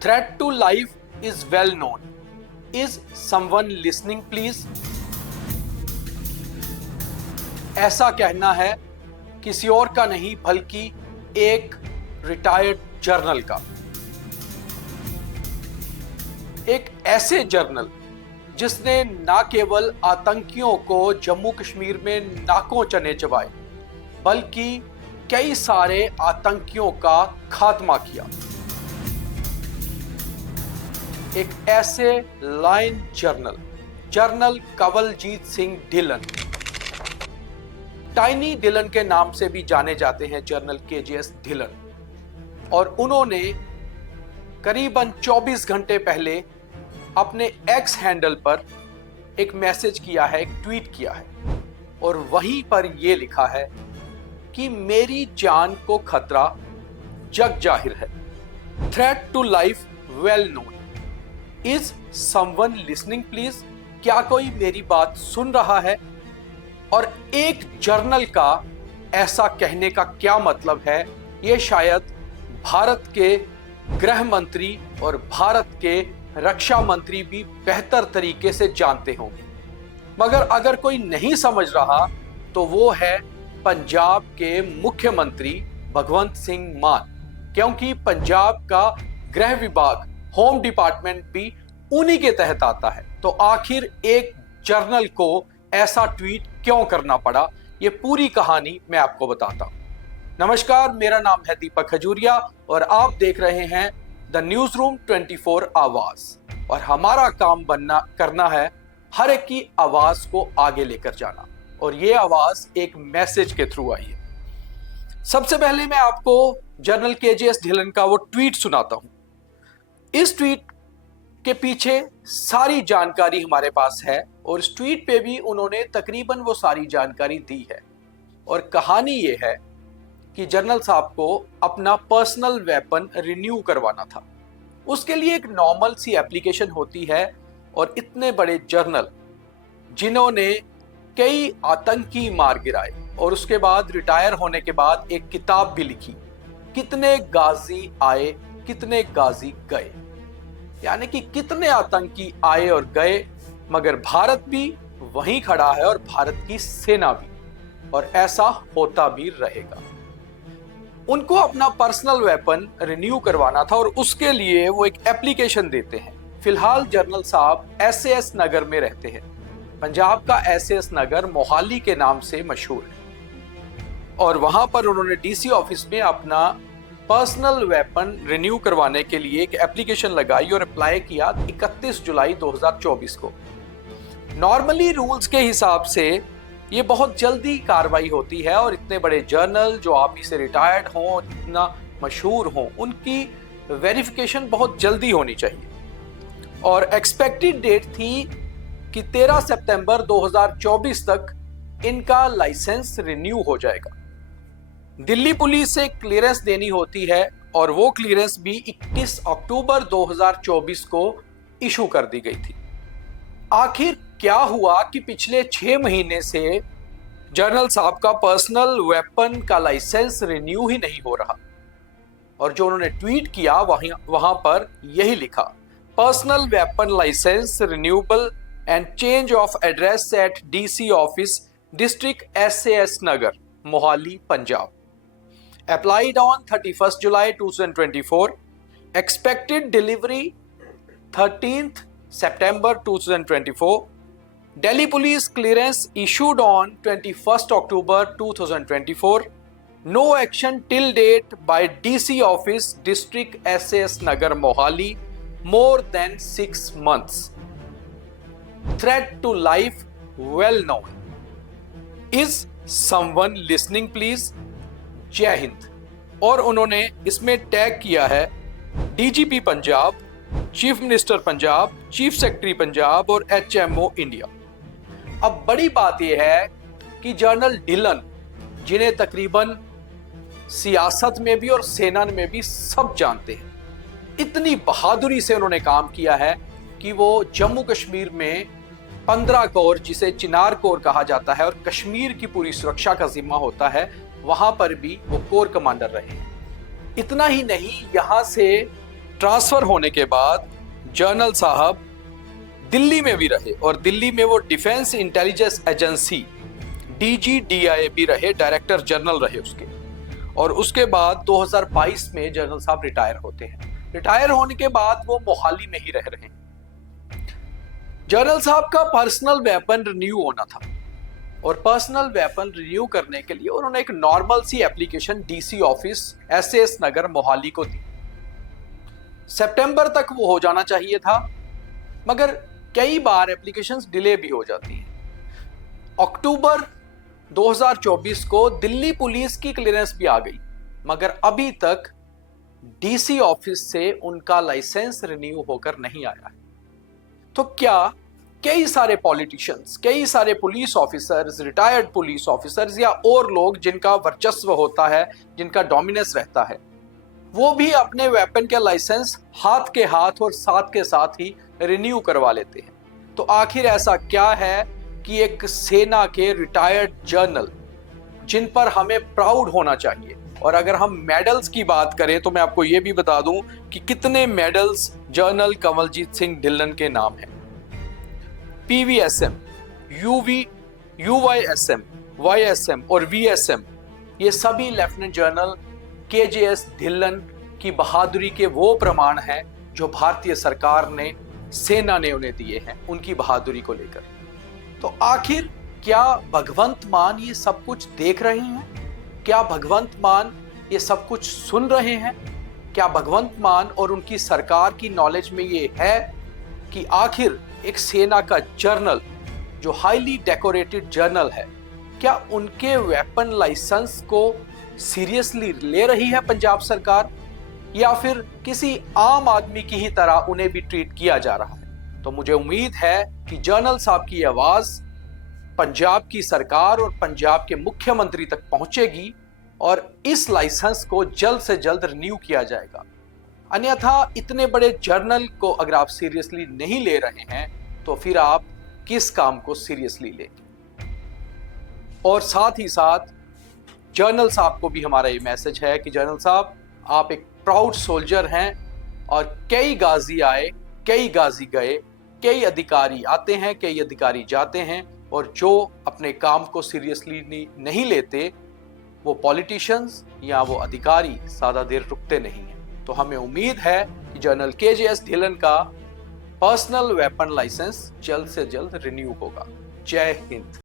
Threat to life is well known. Is someone listening please? ऐसा कहना है किसी और का नहीं बल्कि एक रिटायर्ड जर्नल का। एक ऐसे जर्नल जिसने न केवल आतंकियों को जम्मू कश्मीर में नाकों चने चबाए बल्कि कई सारे आतंकियों का खात्मा किया। एक ऐसे lion general Kanwaljit Singh Dhillon, tiny Dhillon के नाम से भी जाने जाते हैं जनरल केजेएस ढिल्लन, और उन्होंने करीबन 24 घंटे पहले अपने एक्स हैंडल पर एक मैसेज किया है, एक ट्वीट किया है, और वहीं पर यह लिखा है कि मेरी जान को खतरा जग जाहिर है। Threat to life well known. Is someone listening please? क्या कोई मेरी बात सुन रहा है? और एक जर्नल का ऐसा कहने का क्या मतलब है, ये शायद भारत के गृह मंत्री और भारत के रक्षा मंत्री भी बेहतर तरीके से जानते होंगे। मगर अगर कोई नहीं समझ रहा तो वो है पंजाब के मुख्यमंत्री भगवंत सिंह मान, क्योंकि पंजाब का गृह विभाग, होम डिपार्टमेंट भी उन्हीं के तहत आता है। तो आखिर एक जर्नल को ऐसा ट्वीट क्यों करना पड़ा, ये पूरी कहानी मैं आपको बताता हूं। नमस्कार, मेरा नाम है दीपक खजूरिया और आप देख रहे हैं द न्यूज रूम 24 आवाज, और हमारा काम करना है हर एक की आवाज को आगे लेकर जाना, और ये आवाज एक मैसेज के थ्रू आई है। सबसे पहले मैं आपको जनरल केजेएस ढिल्लन का वो ट्वीट सुनाता हूं। इस ट्वीट के पीछे सारी जानकारी हमारे पास है और इस ट्वीट पे भी उन्होंने तकरीबन वो सारी जानकारी दी है। और कहानी ये है कि जनरल साहब को अपना पर्सनल वेपन रिन्यू करवाना था। उसके लिए एक नॉर्मल सी एप्लीकेशन होती है, और इतने बड़े जर्नल जिन्होंने कई आतंकी मार गिराए और उसके बाद रिटायर होने के बाद एक किताब भी लिखी, कितने गाजी आए कितने गाजी गए, यानी कि कितने आतंकी आए और गए, मगर भारत भी वहीं खड़ा है और भारत की सेना भी, और ऐसा होता भी रहेगा। उनको अपना पर्सनल वेपन रिन्यू करवाना था और उसके लिए वो एक एप्लीकेशन देते हैं। फिलहाल जनरल साहब एसएएस नगर में रहते हैं। पंजाब का एसएएस नगर मोहाली के नाम से मशहूर है, और वहां पर उन्होंने डीसी ऑफिस में अपना पर्सनल वेपन रिन्यू करवाने के लिए एक एप्लीकेशन लगाई और अप्लाई किया 31 जुलाई 2024 को। नॉर्मली रूल्स के हिसाब से ये बहुत जल्दी कार्रवाई होती है, और इतने बड़े जर्नल जो आर्मी से रिटायर्ड हों, इतना मशहूर हों, उनकी वेरिफिकेशन बहुत जल्दी होनी चाहिए। और एक्सपेक्टेड डेट थी कि 13 सितंबर 2024 तक इनका लाइसेंस रिन्यू हो जाएगा। दिल्ली पुलिस से क्लियरेंस देनी होती है, और वो क्लियरेंस भी 21 अक्टूबर 2024 को इशू कर दी गई थी। आखिर क्या हुआ कि पिछले 6 महीने से जनरल साहब का पर्सनल वेपन का लाइसेंस रिन्यू ही नहीं हो रहा, और जो उन्होंने ट्वीट किया वहां पर यही लिखा, personal weapon licence renewable and change of address at DC office district SAS Nagar, Mohali, Punjab. Applied on 31st July 2024, expected delivery 13th September 2024, Delhi Police clearance issued on 21st October 2024, no action till date by DC office district SAS Nagar Mohali, more than 6 months. Threat to life well known. Is someone listening please? जय हिंद। और उन्होंने इसमें tag किया है DGP Punjab, chief minister Punjab, chief secretary Punjab और HMO India. अब बड़ी बात यह है कि जनरल ढिल्लन, जिन्हें तकरीबन सियासत में भी और सेना में भी सब जानते हैं, इतनी बहादुरी से उन्होंने काम किया है कि वो जम्मू कश्मीर में 15 कोर, जिसे चिनार कोर कहा जाता है, और कश्मीर की पूरी सुरक्षा का जिम्मा होता है, वहां पर भी वो कोर कमांडर रहे हैं। इतना ही नहीं, यहां से ट्रांसफर होने के बाद जनरल साहब दिल्ली में भी रहे और दिल्ली में वो डिफेंस इंटेलिजेंस एजेंसी DGDIA भी रहे, डायरेक्टर जनरल रहे उसके। और उसके बाद 2022 में जनरल साहब रिटायर होते हैं। रिटायर होने के बाद वो मोहाली में ही रह रहे हैं। जनरल साहब का पर्सनल वेपन रिन्यू होना था और पर्सनल वेपन रिन्यू करने के लिए उन्होंने एक नॉर्मल सी एप्लीकेशन DC ऑफिस SAS नगर मोहाली को दी। सितंबर तक वो हो जाना चाहिए था, मगर कई बार एप्लीकेशंस डिले भी हो जाती हैं। अक्टूबर 2024 को दिल्ली पुलिस की क्लियरेंस भी आ गई, मगर अभी तक DC ऑफिस से उनका लाइसेंस रिन्यू होकर नहीं आया है। तो क्या कई सारे पॉलिटिशियंस, कई सारे police officers, retired police officers या और लोग जिनका वर्चस्व होता है, जिनका डोमिनेंस रहता है, वो भी अपने वेपन के लाइसेंस हाथ के हाथ और साथ के साथ ही रिन्यू करवा लेते हैं? तो आखिर ऐसा क्या है कि एक सेना के रिटायर्ड जनरल, जिन पर हमें प्राउड होना चाहिए, और अगर हम मेडल्स की बात करें तो मैं आपको यह भी बता दूं कि कितने मेडल्स जनरल कंवलजीत सिंह ढिल्लन के नाम हैं। PVSM, UYSM, YSM और VSM, ये सभी लेफ्टिनेंट जनरल KJS ढिल्लन की बहादुरी के वो प्रमाण हैं जो भारतीय सरकार ने, सेना ने उन्हें दिए हैं, उनकी बहादुरी को लेकर। तो आखिर क्या भगवंत मान ये सब कुछ देख रहे हैं? क्या भगवंत मान ये सब कुछ सुन रहे हैं? क्या भगवंत मान और उनकी सरकार की नॉलेज में ये है कि आखिर एक सेना का जर्नल, जो हाईली डेकोरेटेड जर्नल है, क्या उनके वेपन लाइसेंस को सीरियसली ले रही है पंजाब सरकार, या फिर किसी आम आदमी की ही तरह उन्हें भी ट्रीट किया जा रहा है? तो मुझे उम्मीद है कि जनरल साहब की आवाज पंजाब की सरकार और पंजाब के मुख्यमंत्री तक पहुंचेगी और इस लाइसेंस को जल्द से जल्द रिन्यू किया जाएगा। अन्यथा इतने बड़े जर्नल को अगर आप सीरियसली नहीं ले रहे हैं तो फिर आप किस काम को सीरियसली लेंगे? और साथ ही साथ जनरल साहब को भी हमारा ये मैसेज है कि जनरल साहब, आप एक प्राउड सोल्जर हैं और कई गाजी आए, कई गाजी गए, कई अधिकारी आते हैं, कई अधिकारी जाते हैं, और जो अपने काम को सीरियसली नहीं लेते, वो पॉलिटिशियंस या वो अधिकारी ज़्यादा देर रुकते नहीं हैं। तो हमें उम्मीद है कि जनरल KJS ढिल्लन का पर्सनल वेपन लाइसेंस जल्द से जल्द रिन्यू होगा। जय हिंद।